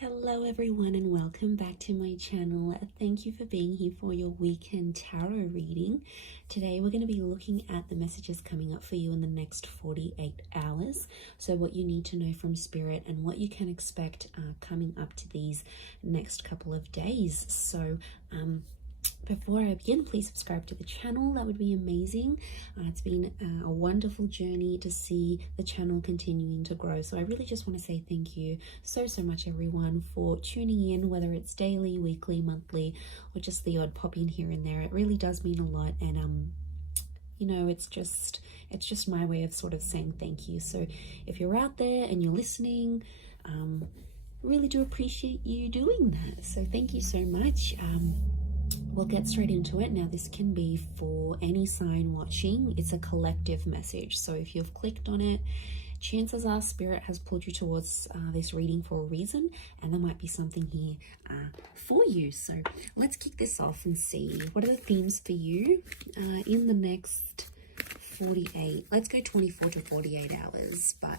Hello everyone and welcome back to my channel. Thank you for being here for your weekend tarot reading. Today we're going to be looking at the messages coming up for you in the next 48 hours. So what you need to know from Spirit and what you can expect coming up to these next couple of days. So before I begin, please subscribe to the channel. That would be amazing. It's been a wonderful journey to see the channel continuing to grow. So I really just want to say thank you so much, everyone, for tuning in, whether it's daily, weekly, monthly, or just the odd pop in here and there. It really does mean a lot. And you know, it's just my way of sort of saying thank you. So if you're out there and you're listening, really do appreciate you doing that. So thank you so much. We'll get straight into it. Now, this can be for any sign watching. It's a collective message. So if you've clicked on it, chances are Spirit has pulled you towards this reading for a reason, and there might be something here for you. So let's kick this off and see what are the themes for you in the next 48. Let's go 24 to 48 hours, but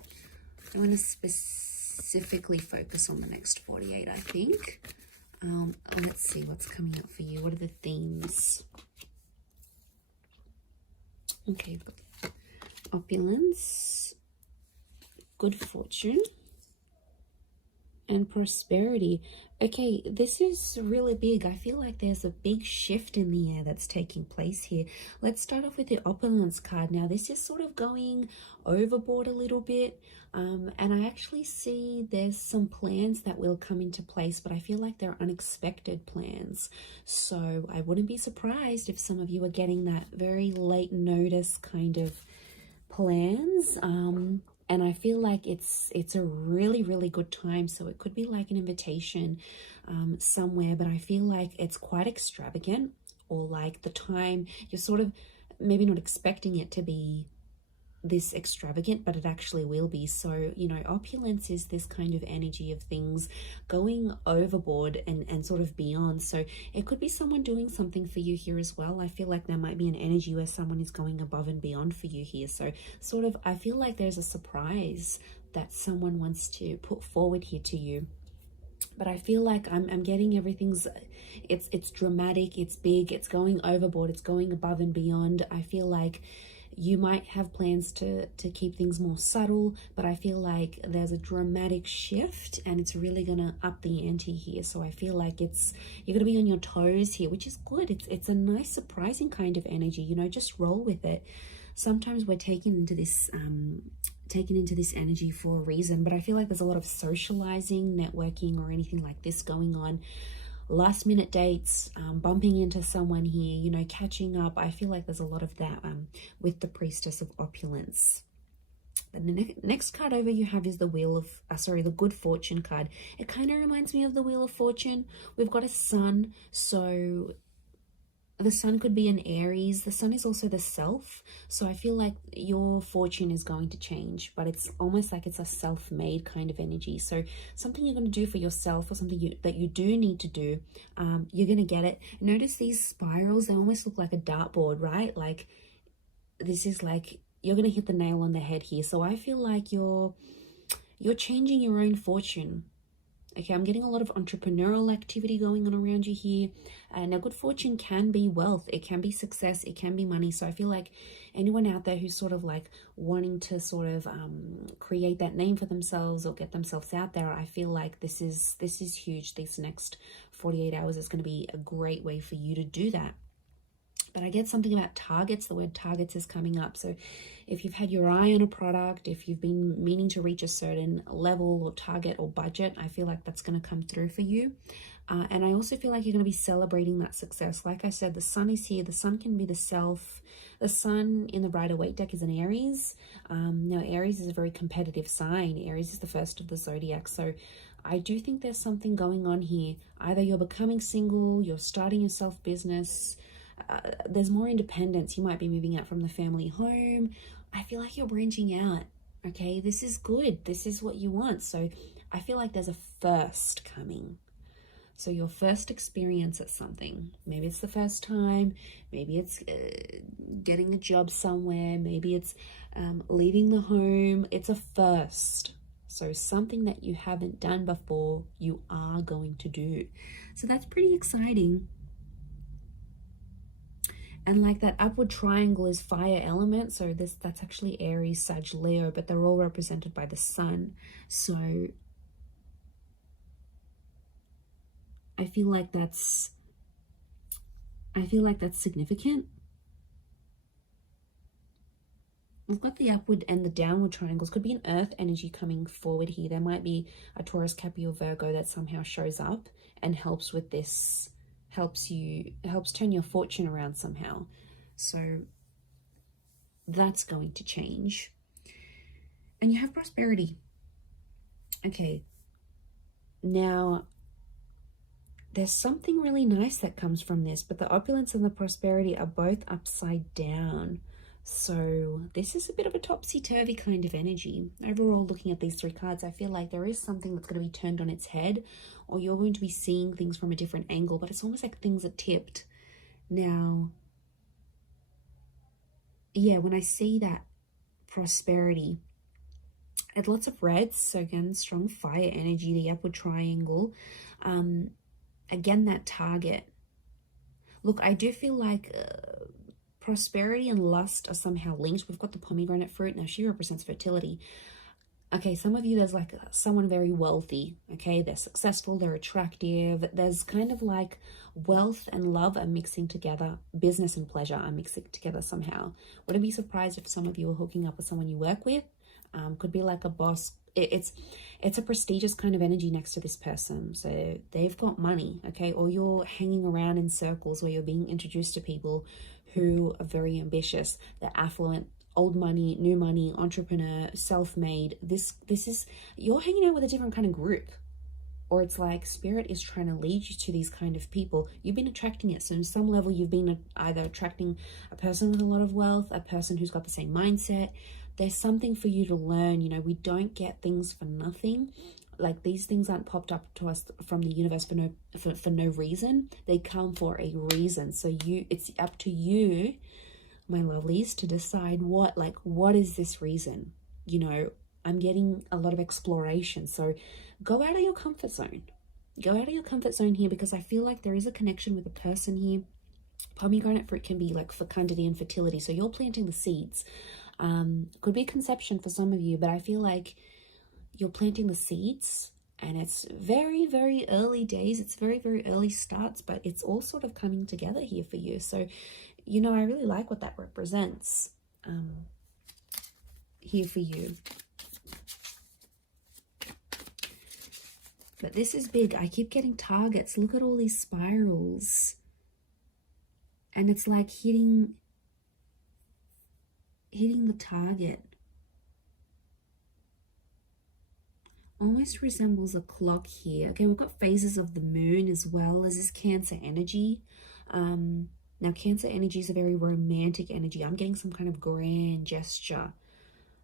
I want to specifically focus on the next 48, I think. Let's see what's coming up for you. What are the themes? Okay, opulence, good fortune, and prosperity. Okay, this is really big. I feel like there's a big shift in the air that's taking place here. Let's start off with the opulence card. Now, this is sort of going overboard a little bit. And I actually see there's some plans that will come into place, but I feel like they're unexpected plans. So I wouldn't be surprised if some of you are getting that very late notice kind of plans. And I feel like it's a really good time. So it could be like an invitation somewhere, but I feel like it's quite extravagant, or like the time you're sort of maybe not expecting it to be this extravagant, but it actually will be. So, you know, opulence is this kind of energy of things going overboard and sort of beyond. So it could be someone doing something for you here as well. I feel like there might be an energy where someone is going above and beyond for you here. So sort of, I feel like there's a surprise that someone wants to put forward here to you. But I feel like I'm getting everything's, it's dramatic, it's big, it's going overboard, it's going above and beyond. I feel like you might have plans to keep things more subtle, but I feel like there's a dramatic shift and it's really gonna up the ante here. So I feel like you're gonna be on your toes here, which is good. It's a nice, surprising kind of energy, you know, just roll with it. Sometimes we're taken into this energy for a reason, but I feel like there's a lot of socializing, networking, or anything like this going on. Last minute dates, bumping into someone here, you know, catching up. I feel like there's a lot of that with the Priestess of Opulence. And the next card over you have is the Wheel of, the Good Fortune card. It kind of reminds me of the Wheel of Fortune. We've got a sun, so the sun could be an Aries. The sun is also the self. So I feel like your fortune is going to change, but it's almost like it's a self-made kind of energy. So something you're going to do for yourself, or something that you do need to do, you're going to get it. Notice these spirals, they almost look like a dartboard, right? Like this is like, you're going to hit the nail on the head here. So I feel like you're changing your own fortune. Okay, I'm getting a lot of entrepreneurial activity going on around you here. Now, good fortune can be wealth. It can be success. It can be money. So I feel like anyone out there who's sort of like wanting to sort of create that name for themselves or get themselves out there, I feel like this is huge. These next 48 hours is going to be a great way for you to do that. But I get something about targets. The word targets is coming up. So if you've had your eye on a product, if you've been meaning to reach a certain level or target or budget, I feel like that's going to come through for you. And I also feel like you're going to be celebrating that success. Like I said, the sun is here. The sun can be the self. The sun in the Rider-Waite deck is an Aries. Now, Aries is a very competitive sign. Aries is the first of the zodiac. So I do think there's something going on here. Either you're becoming single, you're starting your self-business, there's more independence. You might be moving out from the family home. I feel like you're branching out. Okay, this is good. This is what you want. So I feel like there's a first coming. So your first experience at something, maybe it's the first time, maybe it's getting a job somewhere, maybe it's leaving the home. It's a first. So something that you haven't done before, you are going to do. So that's pretty exciting. And like that upward triangle is fire element. So that's actually Aries, Sag, Leo, but they're all represented by the sun. So I feel like that's significant. We've got the upward and the downward triangles. Could be an earth energy coming forward here. There might be a Taurus, Capricorn, Virgo that somehow shows up and helps with this, helps turn your fortune around somehow. So that's going to change. And you have prosperity. Okay. Now, there's something really nice that comes from this, but the opulence and the prosperity are both upside down. So this is a bit of a topsy-turvy kind of energy. Overall, looking at these three cards, I feel like there is something that's going to be turned on its head, or you're going to be seeing things from a different angle, but it's almost like things are tipped. Now, yeah, when I see that prosperity, it's lots of reds. So again, strong fire energy, the upward triangle. Again, that target. Look, I do feel like prosperity and lust are somehow linked. We've got the pomegranate fruit. Now, she represents fertility. Okay, some of you, there's like someone very wealthy. Okay, they're successful, they're attractive. There's kind of like wealth and love are mixing together. Business and pleasure are mixing together somehow. Wouldn't be surprised if some of you are hooking up with someone you work with. Could be like a boss. It's a prestigious kind of energy next to this person. So they've got money, okay? Or you're hanging around in circles where you're being introduced to people who are very ambitious. They're affluent, old money, new money, entrepreneur, self-made. This is, you're hanging out with a different kind of group. Or it's like spirit is trying to lead you to these kind of people. You've been attracting it. So in some level, you've been either attracting a person with a lot of wealth, a person who's got the same mindset. There's something for you to learn. You know, we don't get things for nothing. Like, these things aren't popped up to us from the universe for no reason. They come for a reason. So it's up to you, my lovelies, to decide what is this reason? You know, I'm getting a lot of exploration. So go out of your comfort zone. Go out of your comfort zone here, because I feel like there is a connection with a person here. Pomegranate fruit can be like fecundity and fertility. So you're planting the seeds. Could be conception for some of you, but I feel like you're planting the seeds, and it's very, very early days. It's very, very early starts, but it's all sort of coming together here for you. So, you know, I really like what that represents here for you. But this is big. I keep getting targets. Look at all these spirals. And it's like hitting the target. Almost resembles a clock here. Okay, we've got phases of the moon as well as this Cancer energy. Now, Cancer energy is a very romantic energy. I'm getting some kind of grand gesture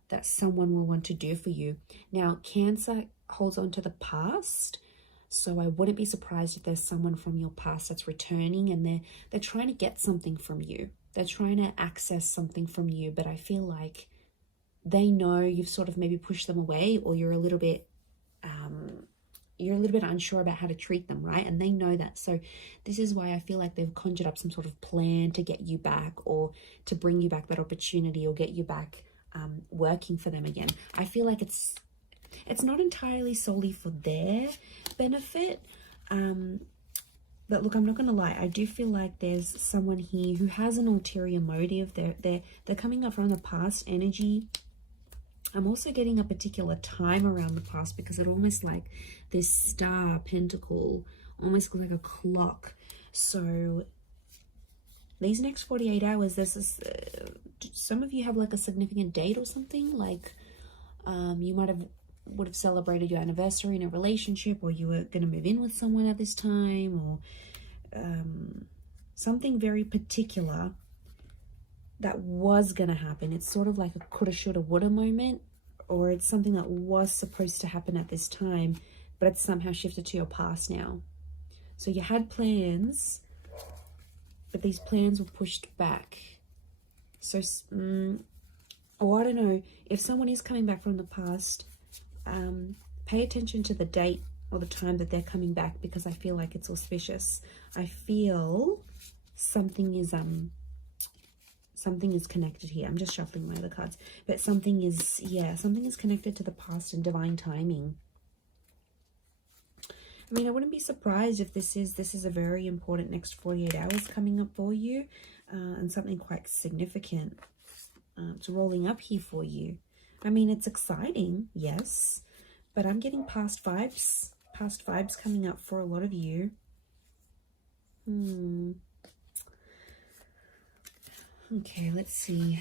that someone will want to do for you. Now, Cancer holds on to the past. So I wouldn't be surprised if there's someone from your past that's returning, and they're trying to get something from you. They're trying to access something from you, but I feel like they know you've sort of maybe pushed them away, or you're a little bit unsure about how to treat them, right? And they know that. So this is why I feel like they've conjured up some sort of plan to get you back, or to bring you back that opportunity, or get you back working for them again. I feel like it's not entirely solely for their benefit. But look, I'm not going to lie. I do feel like there's someone here who has an ulterior motive. They're coming up from the past energy. I'm also getting a particular time around the past, because it almost like this star pentacle almost looks like a clock. So these next 48 hours, some of you have like a significant date or something. Like you would have celebrated your anniversary in a relationship, or you were going to move in with someone at this time, or something very particular that was going to happen. It's sort of like a coulda, shoulda, woulda moment, or it's something that was supposed to happen at this time, but it's somehow shifted to your past now. So you had plans, but these plans were pushed back. So, I don't know, if someone is coming back from the past, Pay attention to the date or the time that they're coming back, because I feel like it's auspicious. I feel something is connected here. I'm just shuffling my other cards, but something is, yeah, something is connected to the past and divine timing. I mean, I wouldn't be surprised if this is a very important next 48 hours coming up for you, and something quite significant it's rolling up here for you. I mean, it's exciting, yes, but I'm getting past vibes coming up for a lot of you. Okay, let's see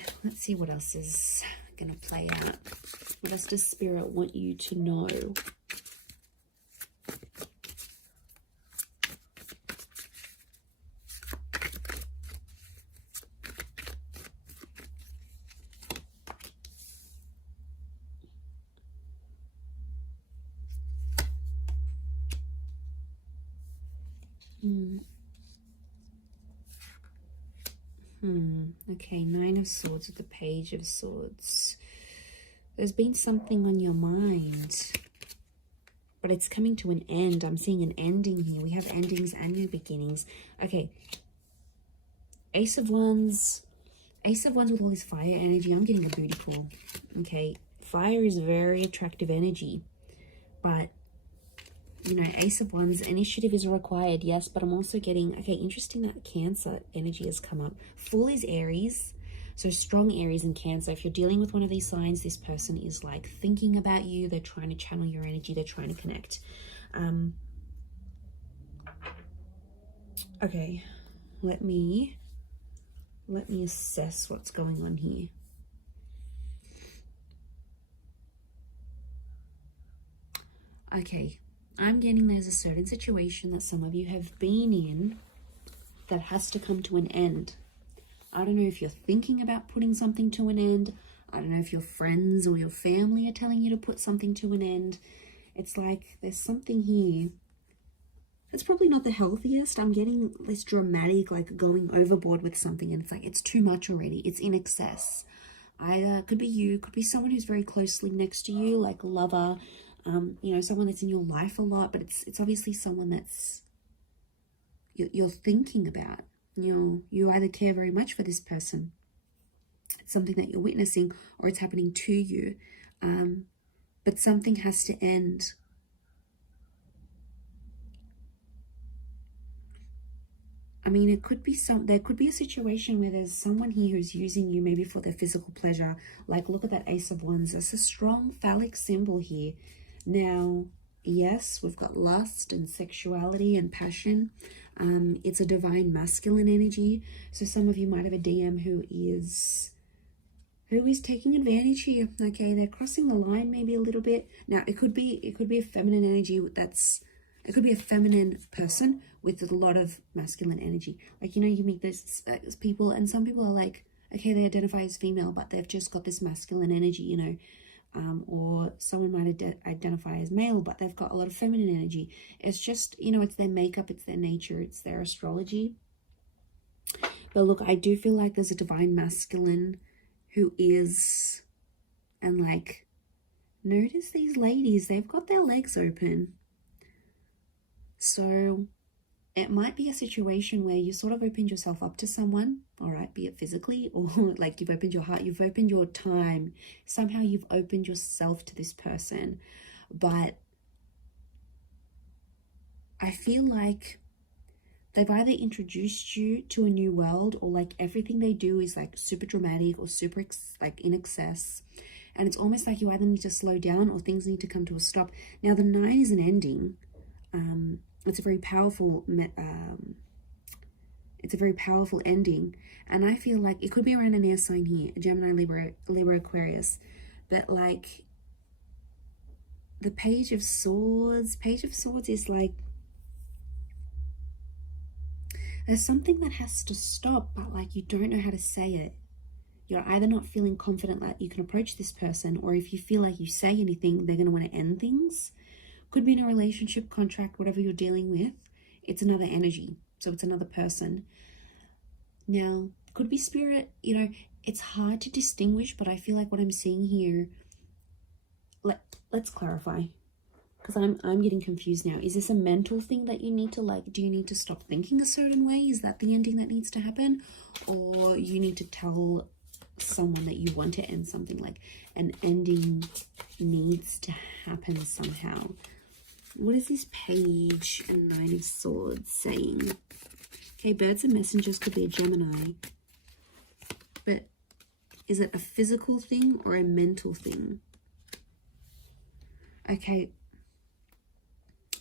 what else is gonna play out. What else does Spirit want you to know? Okay, Nine of Swords with the Page of Swords. There's been something on your mind, but it's coming to an end. I'm seeing an ending here. We have endings and new beginnings. Okay, Ace of Wands with all this fire energy. I'm getting a booty call. Okay, fire is very attractive energy, but you know, Ace of Wands, initiative is required, yes, but I'm also getting, okay, interesting that Cancer energy has come up. Fool is Aries, so strong Aries and Cancer. If you're dealing with one of these signs, this person is like thinking about you. They're trying to channel your energy. They're trying to connect. Okay, let me assess what's going on here. Okay. I'm getting there's a certain situation that some of you have been in that has to come to an end. I don't know if you're thinking about putting something to an end. I don't know if your friends or your family are telling you to put something to an end. It's like there's something here. It's probably not the healthiest. I'm getting this dramatic, like going overboard with something, and it's like it's too much already. It's in excess. Either could be you, could be someone who's very closely next to you, like a lover, you know, someone that's in your life a lot, but it's obviously someone that's you're thinking about. You either care very much for this person, it's something that you're witnessing, or it's happening to you, but something has to end. I mean, it could be there could be a situation where there's someone here who's using you maybe for their physical pleasure. Like, look at that Ace of Wands. There's a strong phallic symbol here. Now, yes, we've got lust and sexuality and passion. It's a divine masculine energy. So some of you might have a DM who is taking advantage here. Okay, they're crossing the line maybe a little bit. Now, it could be a feminine energy it could be a feminine person with a lot of masculine energy. Like, you know, you meet those people, and some people are like, okay, they identify as female, but they've just got this masculine energy, you know. Or someone might identify as male, but they've got a lot of feminine energy. It's just, you know, it's their makeup, it's their nature, it's their astrology. But look, I do feel like there's a divine masculine who is, and like, notice these ladies, they've got their legs open. So it might be a situation where you sort of opened yourself up to someone, all right, be it physically or like you've opened your heart, you've opened your time. Somehow you've opened yourself to this person. But I feel like they've either introduced you to a new world, or like everything they do is like super dramatic or super like in excess. And it's almost like you either need to slow down or things need to come to a stop. Now, the 9 is an ending. It's a very powerful ending, and I feel like it could be around an air sign here, Gemini, Libra, Aquarius, but like the Page of Swords is like there's something that has to stop, but like you don't know how to say it. You're either not feeling confident that you can approach this person, or if you feel like you say anything, they're going to want to end things. Could be in a relationship, contract, whatever you're dealing with. It's another energy. So it's another person. Now, could be spirit. You know, it's hard to distinguish, but I feel like what I'm seeing here, let's clarify, because I'm getting confused now. Is this a mental thing that you need to, like, do you need to stop thinking a certain way? Is that the ending that needs to happen? Or you need to tell someone that you want to end something, like an ending needs to happen somehow. What is this Page and Nine of Swords saying? Okay, birds and messengers could be a Gemini. But is it a physical thing or a mental thing? Okay,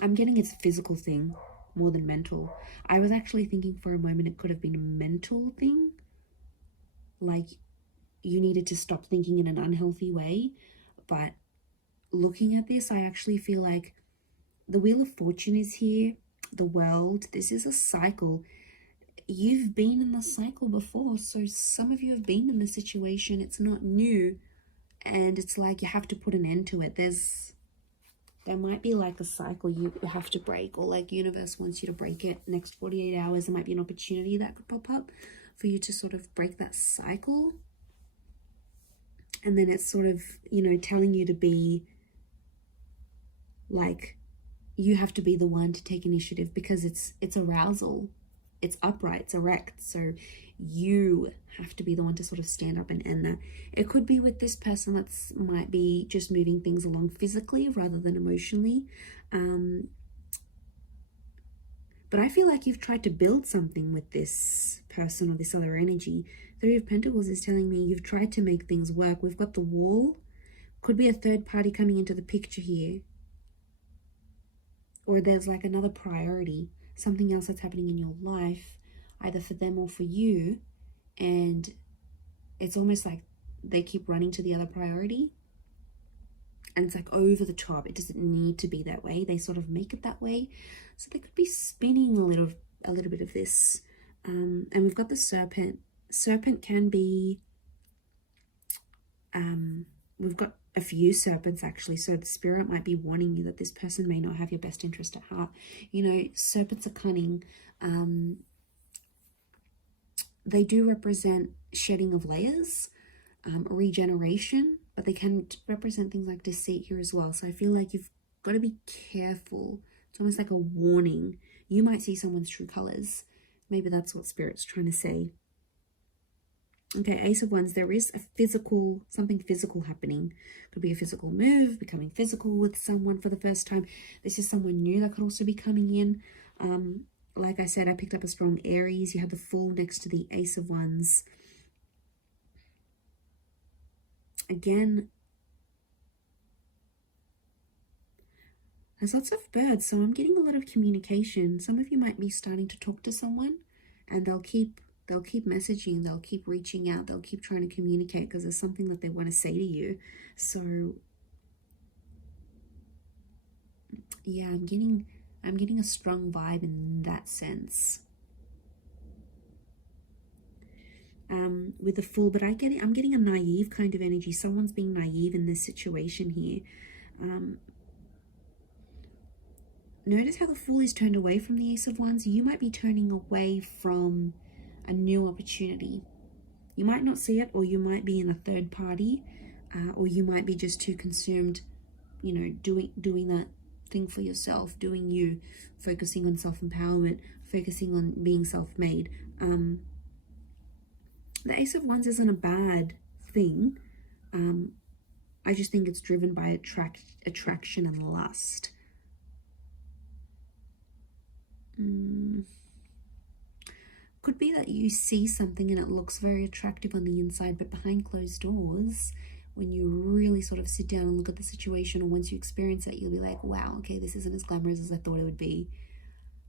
I'm getting it's a physical thing more than mental. I was actually thinking for a moment it could have been a mental thing. Like you needed to stop thinking in an unhealthy way. But looking at this, I actually feel like the Wheel of Fortune is here. The World. This is a cycle. You've been in the cycle before. So some of you have been in the situation. It's not new. And it's like you have to put an end to it. There might be like a cycle you have to break, or like universe wants you to break it. Next 48 hours, there might be an opportunity that could pop up for you to sort of break that cycle. And then it's sort of, you know, telling you to be like, you have to be the one to take initiative, because it's arousal. It's upright, it's erect. So you have to be the one to sort of stand up and end that. It could be with this person that's might be just moving things along physically rather than emotionally. But I feel like you've tried to build something with this person or this other energy. Three of Pentacles is telling me you've tried to make things work. We've got the Wall. Could be a third party coming into the picture here. Or there's like another priority, something else that's happening in your life, either for them or for you. And it's almost like they keep running to the other priority. And it's like over the top. It doesn't need to be that way. They sort of make it that way. So they could be spinning a little bit of this. And we've got the Serpent. Serpent can be, we've got a few serpents actually, so the spirit might be warning you that this person may not have your best interest at heart. You know, serpents are cunning. They do represent shedding of layers, regeneration, but they can represent things like deceit here as well. So I feel like you've got to be careful. It's almost like a warning. You might see someone's true colors. Maybe that's what spirit's trying to say. Okay, Ace of Wands, there is a physical, something physical happening. Could be a physical move, becoming physical with someone for the first time. This is someone new that could also be coming in. Like I said, I picked up a strong Aries. You have the Fool next to the Ace of Wands. Again, there's lots of birds, so I'm getting a lot of communication. Some of you might be starting to talk to someone, and they'll keep messaging, they'll keep reaching out, they'll keep trying to communicate because there's something that they want to say to you. So yeah, I'm getting a strong vibe in that sense. With the Fool, but I'm getting a naive kind of energy. Someone's being naive in this situation here. Notice how the Fool is turned away from the Ace of Wands. You might be turning away from a new opportunity. You might not see it, or you might be in a third party, or you might be just too consumed, you know, doing that thing for yourself, doing you, focusing on self-empowerment, focusing on being self-made. The Ace of Wands isn't a bad thing. I just think it's driven by attraction and lust. Could be that you see something and it looks very attractive on the inside, but behind closed doors, when you really sort of sit down and look at the situation, or once you experience it, you'll be like, wow, okay, this isn't as glamorous as I thought it would be.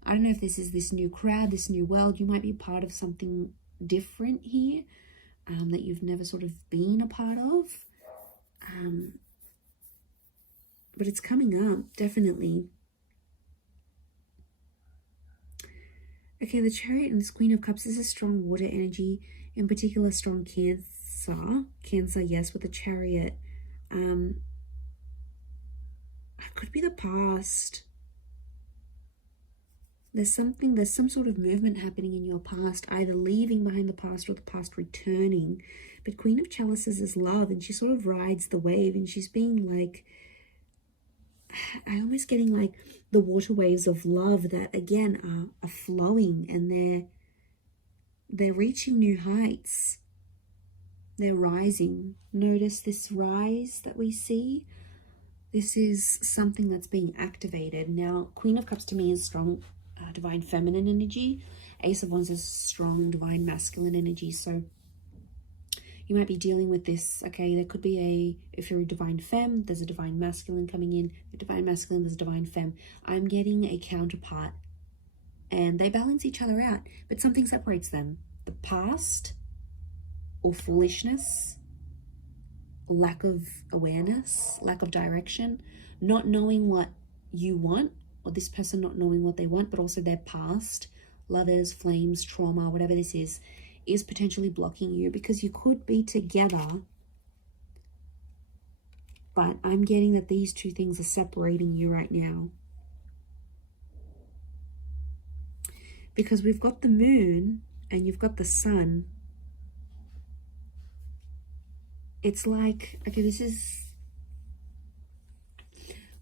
I don't know if this is this new crowd, this new world. You might be part of something different here that you've never sort of been a part of. But it's coming up, definitely. Okay, the Chariot and this Queen of Cups is a strong water energy, in particular strong Cancer. Cancer, yes, with the Chariot. It could be the past. There's some sort of movement happening in your past, either leaving behind the past or the past returning. But Queen of Chalices is love, and she sort of rides the wave, and she's being like, I'm almost getting like the water waves of love that again are flowing, and they're reaching new heights. They're rising. Notice this rise that we see. This is something that's being activated. Now, Queen of Cups to me is strong divine feminine energy. Ace of Wands is strong divine masculine energy. So you might be dealing with this. Okay, there could be if you're a divine femme, there's a divine masculine coming in. The divine masculine, there's a divine femme. I'm getting a counterpart, and they balance each other out, but something separates them. The past or foolishness, lack of awareness, lack of direction, not knowing what you want, or this person not knowing what they want, but also their past, lovers, flames, trauma, whatever this is potentially blocking you, because you could be together, but I'm getting that these two things are separating you right now. Because we've got the moon and you've got the sun. It's like, okay, this is,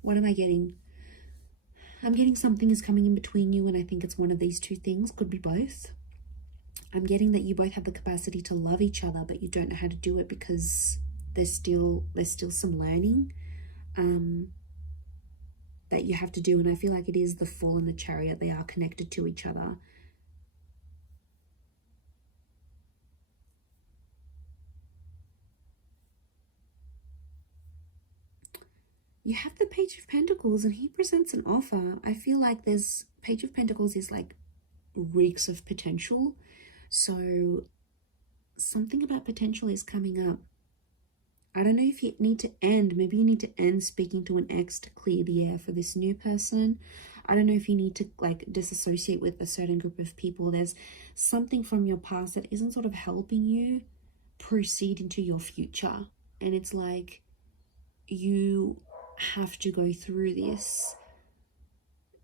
what am I getting? I'm getting something is coming in between you, and I think it's one of these two things. Could be both. I'm getting that you both have the capacity to love each other, but you don't know how to do it because there's still some learning that you have to do. And I feel like it is the Fool and the Chariot. They are connected to each other. You have the Page of Pentacles, and he presents an offer. I feel like there's Page of Pentacles is like reeks of potential. So something about potential is coming up. I don't know if you need to end. Maybe you need to end speaking to an ex to clear the air for this new person. I don't know if you need to like disassociate with a certain group of people. There's something from your past that isn't sort of helping you proceed into your future. And it's like you have to go through this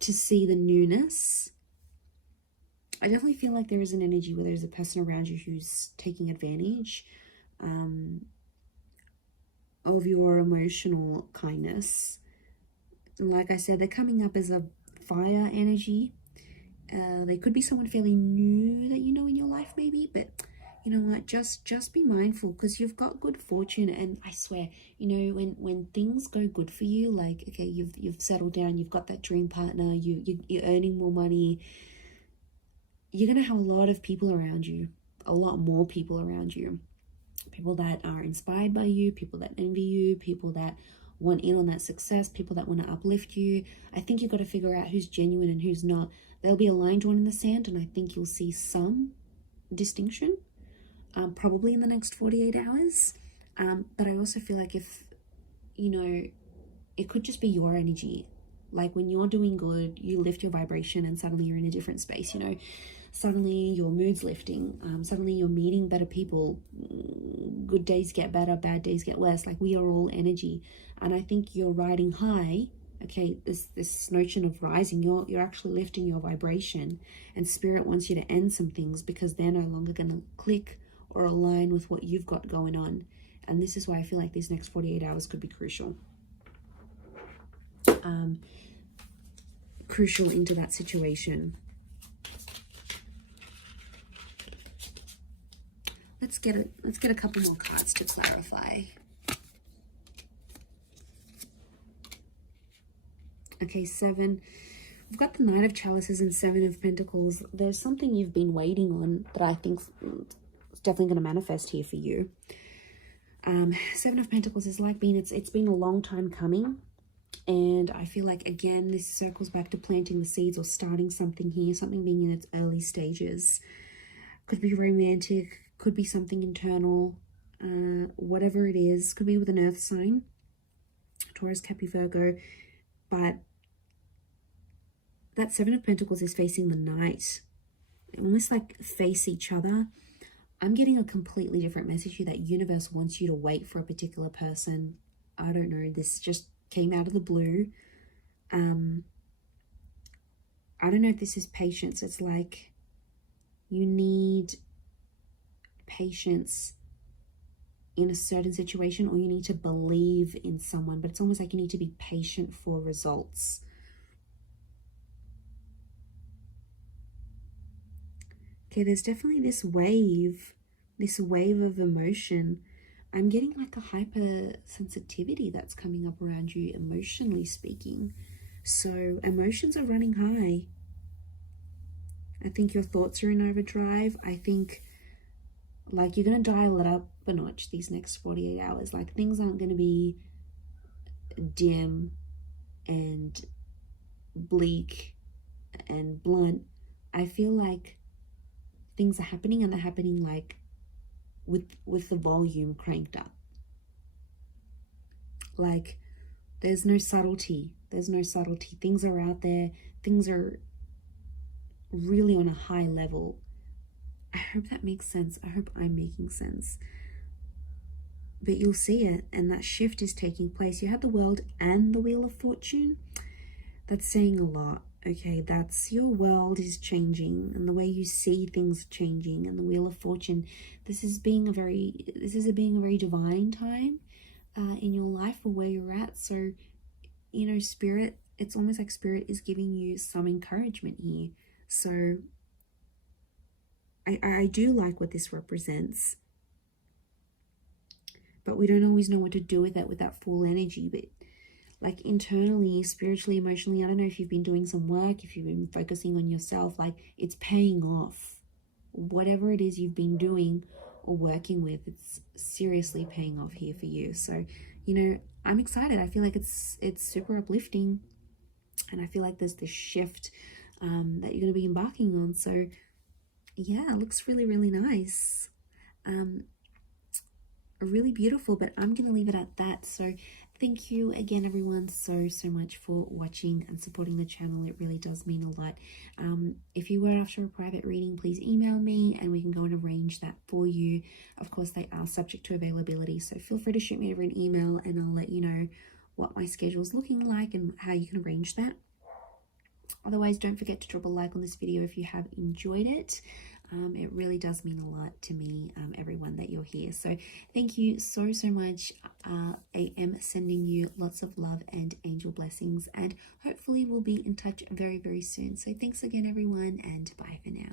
to see the newness. I definitely feel like there is an energy where there's a person around you who's taking advantage of your emotional kindness. And like I said, they're coming up as a fire energy. They could be someone fairly new that you know in your life maybe, but you know what, just be mindful, because you've got good fortune. And I swear, you know, when things go good for you, like okay, you've settled down, you've got that dream partner, you're earning more money, you're gonna have a lot of people around you, a lot more people around you, people that are inspired by you, people that envy you, people that want in on that success, people that want to uplift you. I think you've got to figure out who's genuine and who's not. There'll be a line drawn in the sand, and I think you'll see some distinction probably in the next 48 hours. But I also feel like if, you know, it could just be your energy. Like when you're doing good, you lift your vibration and suddenly you're in a different space, you know. Suddenly your mood's lifting. Suddenly you're meeting better people. Good days get better, bad days get worse. Like we are all energy. And I think you're riding high. Okay, this notion of rising, you're actually lifting your vibration, and spirit wants you to end some things because they're no longer going to click or align with what you've got going on. And this is why I feel like these next 48 hours could be crucial. Crucial into that situation. Let's get a couple more cards to clarify. Okay, 7. We've got the Knight of Chalices and 7 of Pentacles. There's something you've been waiting on that I think is definitely going to manifest here for you. 7 of Pentacles is like it's been a long time coming. And I feel like, again, this circles back to planting the seeds or starting something here, something being in its early stages. Could be romantic, could be something internal, whatever it is. Could be with an earth sign, Taurus, Capricorn, Virgo. But that 7 of Pentacles is facing the Knight. They almost like face each other. I'm getting a completely different message here, that universe wants you to wait for a particular person. I don't know, this just came out of the blue. I don't know if this is patience. It's like you need patience in a certain situation, or you need to believe in someone, but it's almost like you need to be patient for results. Okay, there's definitely this wave of emotion. I'm getting like a hypersensitivity that's coming up around you, emotionally speaking. So emotions are running high. I think your thoughts are in overdrive. I think like you're going to dial it up a notch these next 48 hours. Like things aren't going to be dim and bleak and blunt. I feel like things are happening, and they're happening like with the volume cranked up. Like there's no subtlety. Things are out there. Things are really on a high level. I hope that makes sense. I hope I'm making sense. But you'll see it, and that shift is taking place. You had the World and the Wheel of Fortune. That's saying a lot. Okay, that's your world is changing, and the way you see things changing, and the Wheel of Fortune. This is being a very divine time in your life, or where you're at. So, you know, Spirit, it's almost like Spirit is giving you some encouragement here. So I do like what this represents, but we don't always know what to do with that, full energy. But like internally, spiritually, emotionally, I don't know if you've been doing some work, if you've been focusing on yourself, like it's paying off. Whatever it is you've been doing or working with, it's seriously paying off here for you. So, you know, I'm excited. I feel like it's super uplifting, and I feel like there's this shift that you're going to be embarking on. So yeah, it looks really, really nice. Really beautiful, but I'm going to leave it at that. So thank you again, everyone, so much for watching and supporting the channel. It really does mean a lot. If you were after a private reading, please email me and we can go and arrange that for you. Of course, they are subject to availability, so feel free to shoot me over an email and I'll let you know what my schedule is looking like and how you can arrange that. Otherwise, don't forget to drop a like on this video if you have enjoyed it. It really does mean a lot to me, everyone, that you're here. So thank you so much. I am sending you lots of love and angel blessings, and hopefully we'll be in touch very, very soon. So thanks again, everyone, and bye for now.